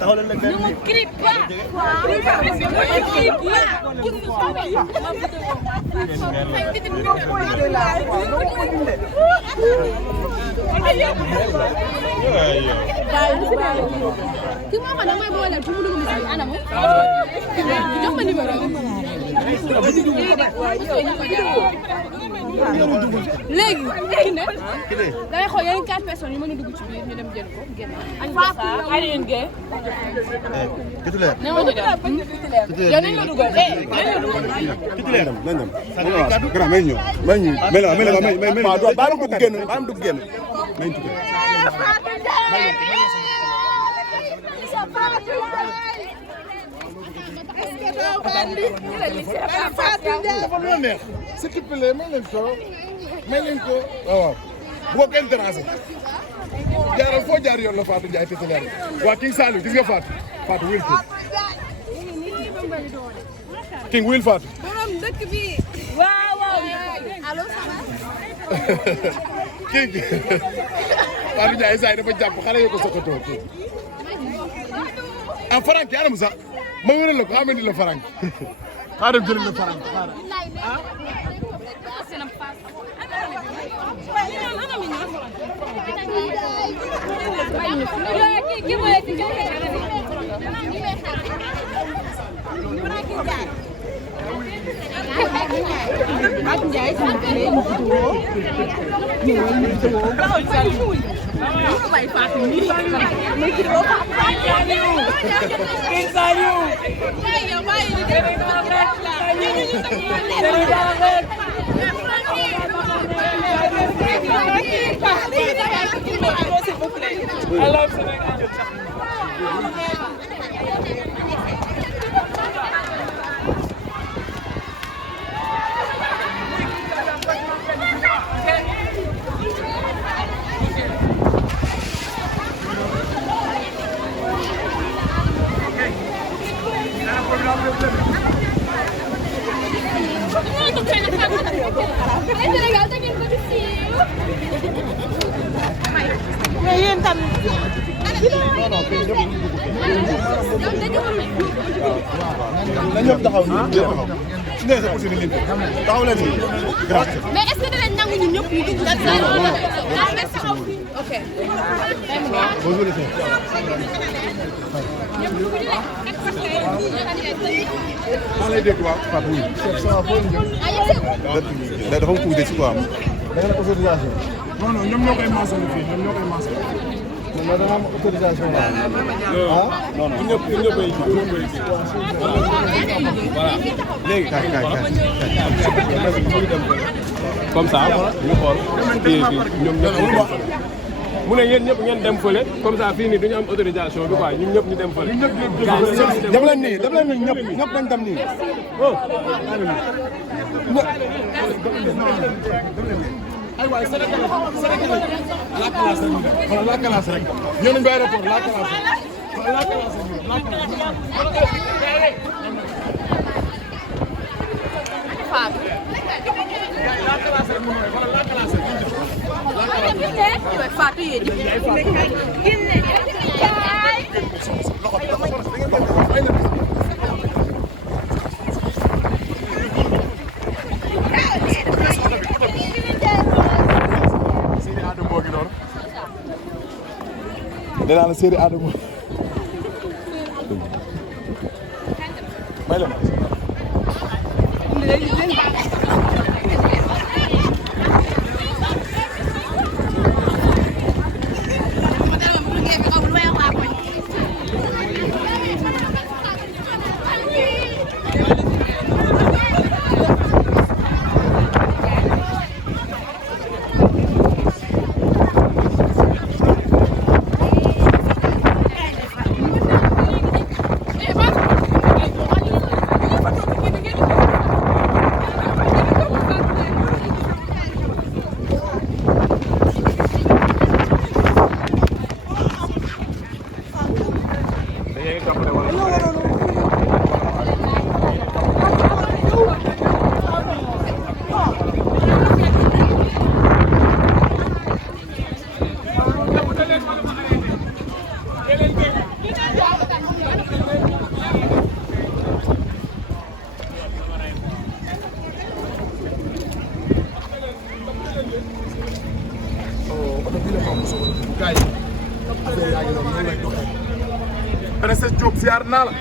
Ne me crie pas. léegi Kiné dangay xool yeneen 4 personnes yu mën a dugg ci biir ñu dem jël ko génn. Aliou Ndiaye. titulaire. ne ma ñu dem. yow nañu la dugal nañu la dugal. titulaire nañ dem. grand may ñëw may ñu may la baal ma dugg génn baal ma dugg génn nañ titulaire. dafa doon neex s'il te plaît may leen ko waaw bu ko kenn déranger jaaral foo jaar yoon la Fatou Ndiaye titulaire waa King Saliou gis nga Fatou wil King wil Fatou borom dëkk bi waaw allo ça va King Fatou Ndiaye saa yi dafa jàpp xale yoo ko soxatoo King ah Franck yaa sax ma wéral la ko xam ni la Franck xaaral jël la Franck xaaral I love Sénégal. mais yéen tam na ñëpp taxaw nii sa aussi ni lim taxaw leen nii mais est-ce que dinañ nangu ñun ñëpp ñu dugg ci salle wala taxaw ok bonjour les filles maa lay dégg waaw Fatou oui da dafa tuuti ci quoi da nga autorisation non ñoom ñoo koy maasal fii ñoom ñoo koy maasal man dama am autorisation la ah non non ñëpp ay voilà léegi kay comme ça ñu xool kii ñoom ñëpp mu ne yéen ñëpp ngeen dem fële comme ça fii nii duñu am autorisation bi quoi ñun ñëpp ñu dem fële. dem leen nii ñëpp nañ dem nii. aywa Sénégal la classe rek la classe rek ñëw nañu ba aéroport la classe la classe dinaa la série Adamo may la Princesse Diop ziar naa la.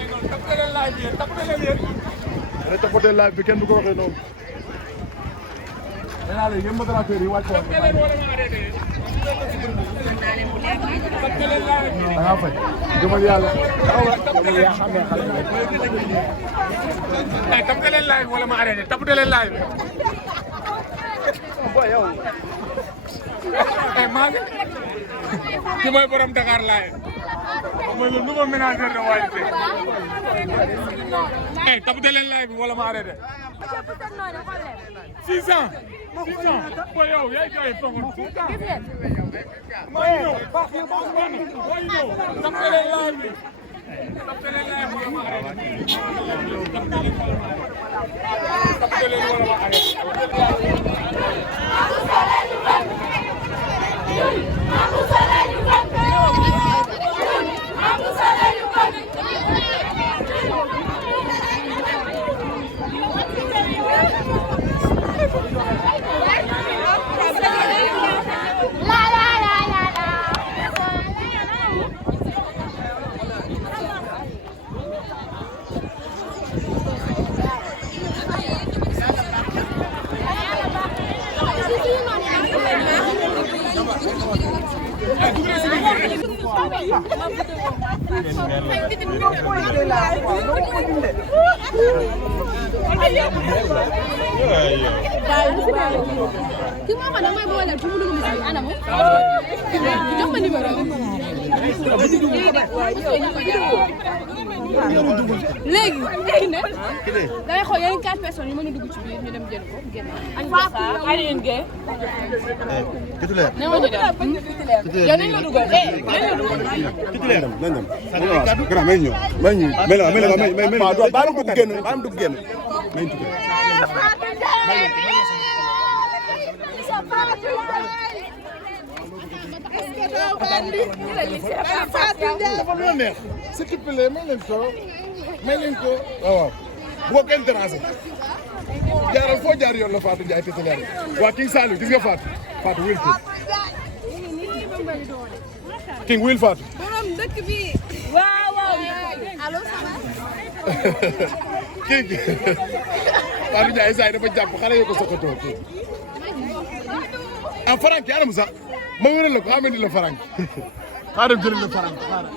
tapoter live bi kenn du ko waxee noonu. nee naa leen yéen modérateur yi wàcc da ngaa fay. jëmal yàlla. tapoter leen live wala ma arrêté tapoter leen live. maa ngi ki mooy borom Dakar live. mooy le nouveau ménageur de Wally. tapoter leen live wala ma arrêté. 600. 600. booy yow yaay koy tongon 600. mooy ñëw. mooy ñëw. tapoter leen live bi. tapoter leen live wala ma arrêté. tapoter leen wala ma arrêté. léegi Kiné dangay xool yeneen 4 personnes yu mën a dugg ci biir ñu dem jël ko génn. Fatou ay yéen gay. titulaire. ne ma ñu dem. yow nañ la dugal nañ la dugal. titulaire nañ dem. grand may ñëw may ñu may la baal ma dugg génn may ñu dafa lu neex s'il te plaît may leen ko waaw bu ko kenn déranger jaaral foo jaar yoon la Fatou Ndiaye titulaire waa King Saliou gis nga Fatou wil King wil Fatou borom dëkk bi waaw allo ça va King Fatou Ndiaye saa yi dafa jàpp xale yi ko soxatoo King ah Franck anam sax ma wéral la ko amee la Franck xaaral dem jëli la Franck xaaral